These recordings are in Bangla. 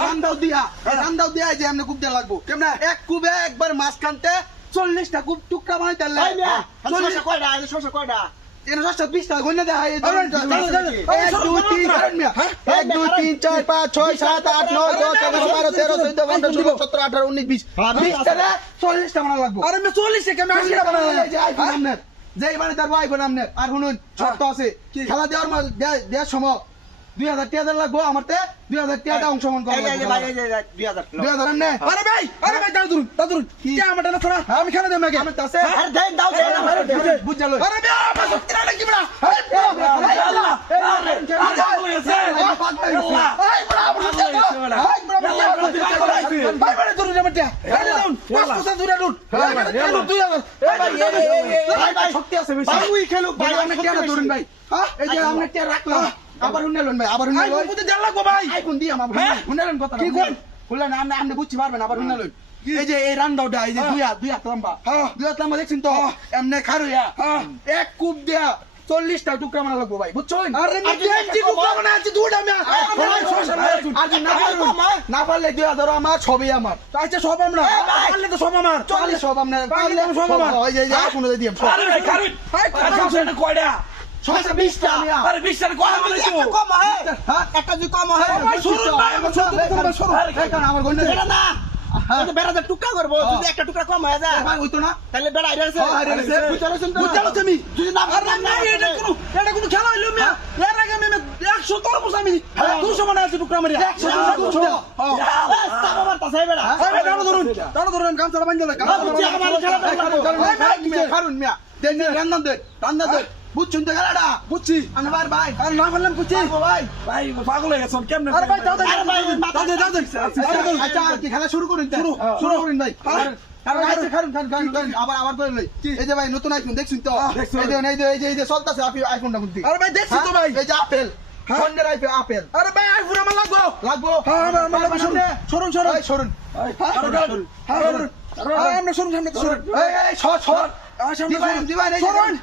রান্দাও দিয়া যে এমনি কুপ দেয়া লাগবো কেমনে এক কুবে একবার মাছ কানতে 40টা কুপ টুকরা বানাইতে লাগে 40 কয়টা এই 600 কয়টা এর 20 টাকা গন্না দেয়া হয় 1 2 3 1 2 3 4 5 6 7 8 9 10 11 12 13 14 15 16 17 18 19 20 20 টাকা 40টা বানা লাগবো আরে আমি 40 টা কেমনে 80টা বানা লাগে যেই মানে তার আইফোন আমনে আর শুনুন শর্ত আছে খেলা দেওয়ার সময় 2000 টাকা লাগবো আমারতে 2000 টাকা অংশগ্রহণ করব এই যে ভাই এই যে 2000 আমনে আরে ভাই দাও ধরুন কি আমারটা না ছড়া আমি খেলা দেব নাকি আমার কাছে আরে দেন দাও বুঝ যালো আরে ভাই সত্যি না কি বড়া ভাই বড় ধরুন আমারটা আরে দাও 500 দূরে দূর ভাই শক্তি আছে বেশি ভাই ওই খেলো ভাই আমি টাকা ধরুন ভাই এই যে আমরা টাকা রাখলাম আবার উন্নয়ন ভাই আবার উন্নয়ন আইফোন বুঝতে জানা লাগবো ভাই আইফোন দিয়াম আবার উন্নয়ন কথা কি কোন বললেন আপনি বুঝতে পারবেন আবার উন্নয়ন এই যে এই রান্দাওটা এই যে দুই হাত লম্বা দেখছেন তো এমনি খারুয়া এক কুপ দেয়া 40টা টুকরা বানা লাগবো ভাই বুঝছেন আরে আমি দেখছি টুকরা বানা আছে দুইটা আমি না পারলে 2000 আমার সবই আমার আচ্ছা সব আমরা পারলে তো সব আমার 40 সব আমরা পারলে সব আমার ওই যে আপনি দিয়াম আরে ভাই খারুন কয়টা 20টা আরে 20টা কম বলেছো কম হয় একটা যদি কম হয় আমার গন্ডা এটা না তো বেড়া টুকরা করব যদি একটা টুকরা কম হয়ে যায় ভাই হইতো না তাহলে বেড়া আইরাছে বুঝালো তুমি যদি না পার না এটা কোনো খেলা হইলো মিয়া এর আগে আমি 100 তরমুজ আমি 200 মানে আছে টুকরা মারি 100 আমার তাছে বেড়া ভাই দাঁড়ো ধরুন কাম চালা বান্ধলে কাম চালা খারুন মিয়া দেন রান্না দে বুঝছুন তো খেলাটা বুঝছি আমি ভাই আর না বললাম বুঝছি ভাই পাগল হয়ে গেছেন কেমনে আরে ভাই দাও আচ্ছা কি খেলা শুরু করুন শুরু করুন ভাই খারুন আবার করে লই এই যে ভাই নতুন আইফোন দেখছুন তো এই যে চলতেছে আইফোনটা কোন দিকে আরে ভাই দেখছি তো ভাই এই যে আপেল ফোনের আপেল আরে ভাই আইফোন আমার লাগবো হ্যাঁ আমার লাগবে সরুন আরে আমরা সরুন সামনে সরুন এই সর দিবাই সরুন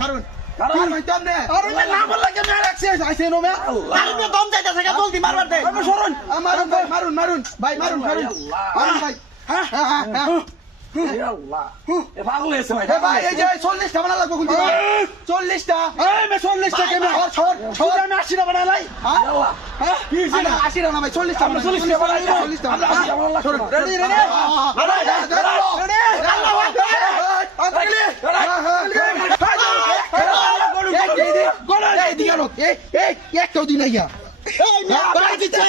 খারুন কারণ হইতাম না আরে মে না বললা কে মেরে রাখছিস আইছে নো মে আরে মে দম যাইতাছে কে জলদি মারবার দে আমি সরুন মারুন ভাই মারুন ভাই হ্যাঁ আল্লাহ এ পাগল হইছে ভাই এই যে 40টা বানা লাগবে কোন দিকে 40টা এই মে 40টা কে মে সর আমি 80টা বানালাই আল্লাহ হ্যাঁ কি হইছে 80টা না ভাই 40টা 40টা বানাই 40টা আল্লাহ সরুন রেডি একটাও দিন আইয়া জিতছে